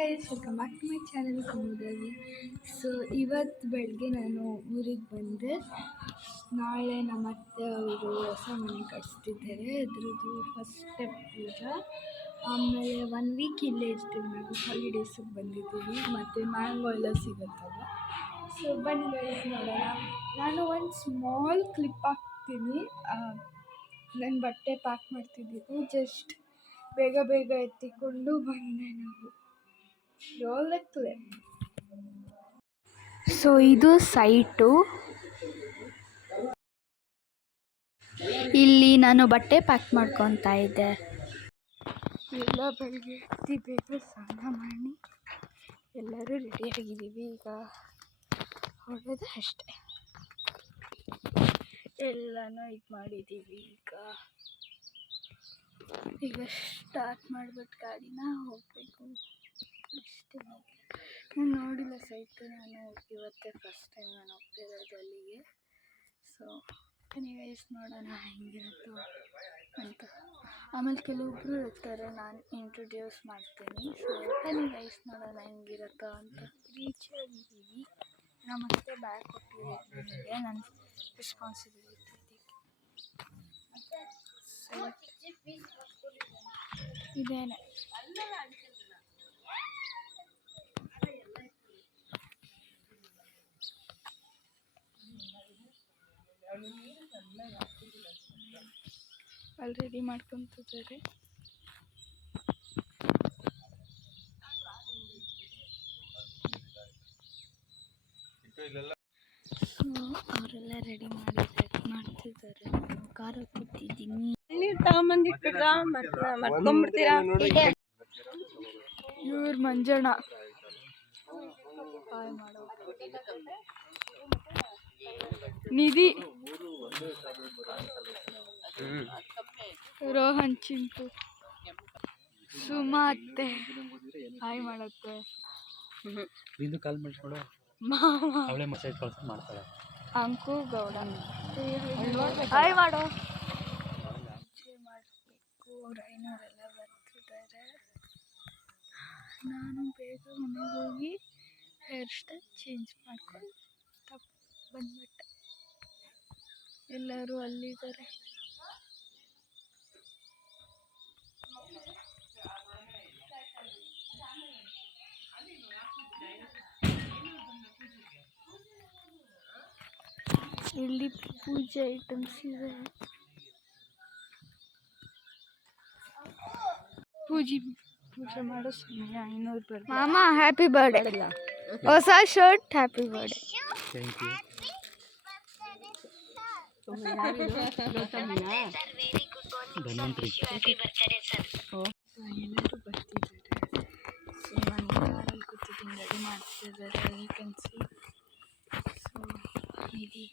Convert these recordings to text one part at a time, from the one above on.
Guys, welcome back to my channel Kumudavi. So ಇವತ್ತು ಬೆಳಗ್ಗೆ ನಾನು ಊರಿಗೆ ಬಂದೆ. ನಾಳೆ ನಮ್ಮ ಅತ್ತೆ ಅವರು ಹೊಸ ಮನೆ ಕಟ್ಸ್ತಿದ್ದಾರೆ, ಅದ್ರದ್ದು ಫಸ್ಟ್ ಸ್ಟೆಪ್ ಪೂಜಾ. ಆಮೇಲೆ 1 ವೀಕ್ ಇಲ್ಲೇ ಇರ್ತೀವಿ, ನಾವು ಹಾಲಿಡೇಸಿಗೆ ಬಂದಿದ್ದೀವಿ. ಮತ್ತು ಮ್ಯಾಂಗೋ ಎಲ್ಲ ಸಿಗುತ್ತಲ್ಲ. ಸೊ ಬನ್ನಿ ಗೈಸ್ ನೋಡೋಣ. ನಾನು ಒಂದು ಸ್ಮಾಲ್ ಕ್ಲಿಪ್ ಹಾಕ್ತೀನಿ. ನನ್ನ ಬಟ್ಟೆ ಪ್ಯಾಕ್ ಮಾಡ್ತಿದ್ದಿದ್ದು, ಜಸ್ಟ್ ಬೇಗ ಬೇಗ ಎತ್ತಿಕೊಂಡು ಬಂದೆ ನಾವು. ಸೊ ಇದು ಸೈಟು. ಇಲ್ಲಿ ನಾನು ಬಟ್ಟೆ ಪ್ಯಾಕ್ ಮಾಡ್ಕೊತಾ ಇದ್ದೆ. ಎಲ್ಲ ಬೆಳಗ್ಗೆ ಎತ್ತಿ ಬೇಗ ಸ್ನಾನ ಮಾಡಿ ಎಲ್ಲರೂ ರೆಡಿಯಾಗಿದ್ದೀವಿ. ಈಗ ಹೊಡೆದು ಅಷ್ಟೇ, ಎಲ್ಲನೂ ಇದು ಮಾಡಿದ್ದೀವಿ. ಈಗ ಸ್ಟಾರ್ಟ್ ಮಾಡಿಬಿಟ್ಟು ಗಾಡಿನ ಹೋಗಬೇಕು ಅಷ್ಟೇ. ನಾನು ನೋಡಿಲ್ಲ ಸೈಟು, ನಾನು ಇವತ್ತೇ ಫಸ್ಟ್ ಟೈಮ್ ನಾನು ಹೋಗ್ತಿರೋದು ಅಲ್ಲಿಗೆ. ಸೊ ಗೈಸ್ ನೋಡೋಣ ಹೆಂಗಿರುತ್ತೋ ಅಂತ. ಆಮೇಲೆ ಕೆಲವೊಬ್ಬರು ಇರ್ತಾರೆ, ನಾನು ಇಂಟ್ರೊಡ್ಯೂಸ್ ಮಾಡ್ತೀನಿ. ಸೊ ಗೈಸ್ ನೋಡೋಣ ಹೆಂಗಿರುತ್ತೋ ಅಂತ. ರೀಚ್ ಆಗಿದ್ದೀವಿ. ನಮ್ಮತ್ತೆ ಬ್ಯಾಗ್ ಕೊಟ್ಟಿದೆ, ನನಗೆ ನನ್ನ ರೆಸ್ಪಾನ್ಸಿಬಿಲಿಟಿ ಇದೇನೆ. ಅಲ್ಲಿ ರೆಡಿ ಮಾಡ್ಕೊತಿದ್ದಾರೆ. ಅವರೆಲ್ಲ ರೆಡಿ ಮಾಡ್ತಿದ್ದಾರೆ. ಕಾರಲ್ಲಿ ಕೂತಿದ್ದೀನಿ. ಇವ್ರು ಮಂಜಣ್ಣ ನಿಧಿ, ರೋಹನ್, ಚಿಂಟು, ಸುಮಾ ಅತ್ತೆ ಹಾಯ್ ಮಾಡತ್ತೆ. ಅಂಕು ಗೌಡ ಹಾಯ್ ಮಾಡೋ. ಅವ್ರ ಐನವರೆಲ್ಲ ಬರ್ತಿದ್ದಾರೆ. ನಾನು ಬೇಗ ಮನೆಗೆ ಹೋಗಿ ಹೇರ್ ಸ್ಟೈಲ್ ಚೇಂಜ್ ಮಾಡ್ಕೊಂಡು ಬಂದ್ಬಿಟ್ಟೆ. ಎಲ್ಲರೂ ಅಲ್ಲಿದ್ದಾರೆ. ಇಲ್ಲಿ ಪೂಜೆ ಐಟಮ್ಸ್ ಇದೆ. ಪೂಜೆ ಮಾಡೋ ಸಮಯ 500 ಬರ್ತಾರೆ. ಮಾಮ ಹ್ಯಾಪಿ ಬರ್ಡೇ, ಹೊಸ shirt, happy birthday. Thank you. ಎಲ್ಲರೂ ಬರ್ತಿದ್ದಾರೆ. ಸೊ ನಾನು ಕಾರಲ್ಲಿ ಕೂತಿದ್ದೀನಿ, ರೆಡಿ ಮಾಡ್ತಿದ್ದಾರೆ. You can see. So Nidhi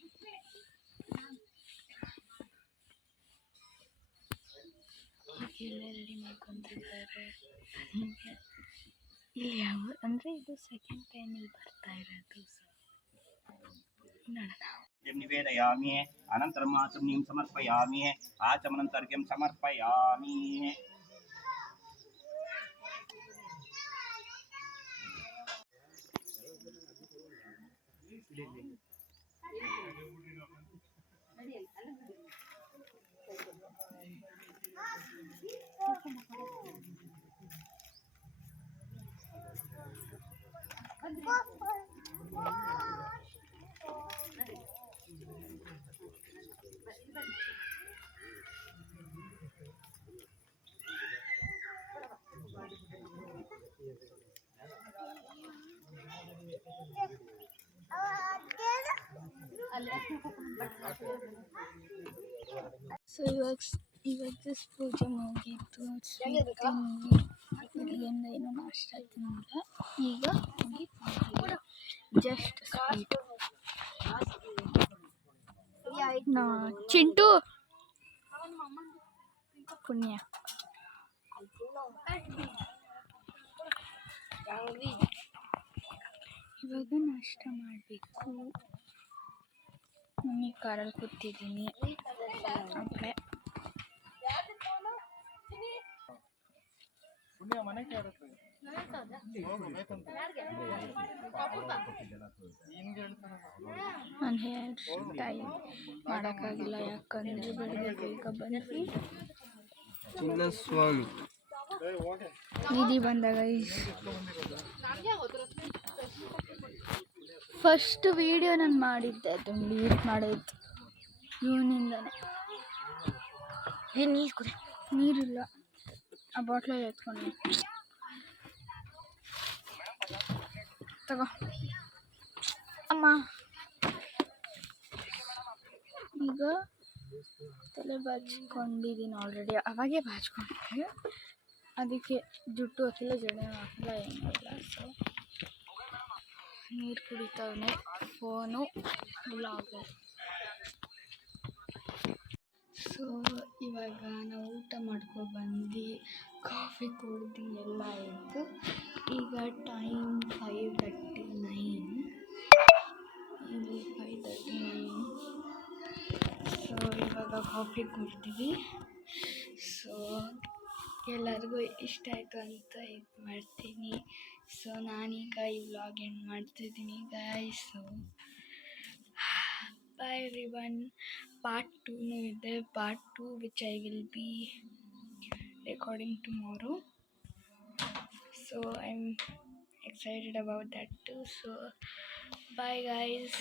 ಎಲ್ಲ ರೆಡಿ ಮಾಡ್ಕೊತಿದ್ದಾರೆ. ಇಲ್ಲಿ ಯಾವ ಅಂದರೆ ಇದು ಸೆಕೆಂಡ್ ಟೈಮ್ ಇಲ್ಲಿ ಬರ್ತಾ ಇರೋದು. ನೋಡೋಣ. निवेदयामि अनन्तरं आचमनीं समर्पयामि आचमनन्तर्घ्यं समर्पयामि ಸೊ ಇವತ್ತು ಪೂಜೆ ಮುಗೀತು. ಇಲ್ಲಿಂದ ಏನೋ ನಾಷ್ಟ ತಿಂದ. ಈಗ ಜಸ್ಟ್ ಸ್ವೀಟ್. ಚಿಂಟು ಪುಣ್ಯ. ಇವಾಗ ನಾಷ್ಟ ಮಾಡಬೇಕು. ಮಮ್ಮಿ ಕಾರಲ್ಲಿ ಕೂತಿದ್ದೀನಿ. ಆಮೇಲೆ ನನ್ನ ಹೇರ್ ಸ್ಟೈಲ್ ಮಾಡೋಕ್ಕಾಗಿಲ್ಲ, ಯಾಕಂದರೆ ಬೆಳಗ್ಗೆ ಬೇಗ ಬಂದ್ವಿ. ಚಿನ್ನಸ್ವಾಮಿ ನಿಧಿ ಬಂದಾಗ ಫಸ್ಟ್ ವಿಡಿಯೋ ನಾನು ಮಾಡಿದ್ದೆ, ಅದು ಡಿಲೀಟ್ ಮಾಡೋದು ಇವನಿಂದನೇ. ನೀರು ಕುಡಿ. ನೀರಿಲ್ಲ, ಆ ಬಾಟ್ಲಲ್ಲಿ ಎತ್ಕೊಂಡು ತಗೋ ಅಮ್ಮ. ಈಗ ತಲೆ ಬಾಚಿಕೊಂಡಿದ್ದೀನಿ ಆಲ್ರೆಡಿ, ಅವಾಗೇ ಬಾಚ್ಕೊಂಡೆ. ಅದಕ್ಕೆ ಜುಟ್ಟು ಹಾಕಿಲ್ಲ, ಜಡೆ ಹಾಕಿಲ್ಲ, ಏನಿಲ್ಲ. ಸೊ ನೀರು ಕುಡಿತಾವನೆ, ಫೋನು ಬ್ಲಾಗ್. ಸೊ ಇವಾಗ ನಾವು ಊಟ ಮಾಡ್ಕೊಬಂದು ಕಾಫಿ ಕುಡ್ದು ಎಲ್ಲ ಆಯಿತು. ಈಗ ಟೈಮ್ 5:39. ಇಲ್ಲಿ 5:39. ಸೊ ಇವಾಗ ಕಾಫಿ ಕುಡ್ತೀವಿ. ಸೊ ಎಲ್ಲರಿಗೂ ಇಷ್ಟ ಆಯಿತು ಅಂತ ಇದು ಮಾಡ್ತೀನಿ. ಸೊ ನಾನೀಗ ಈ ವ್ಲಾಗ್ ಎಂಡ್ ಮಾಡ್ತಿದ್ದೀನಿ guys. So bye everyone. Part 2 ಇದೆ, part 2 which I will be recording tomorrow. So I'm excited about that too. So bye guys.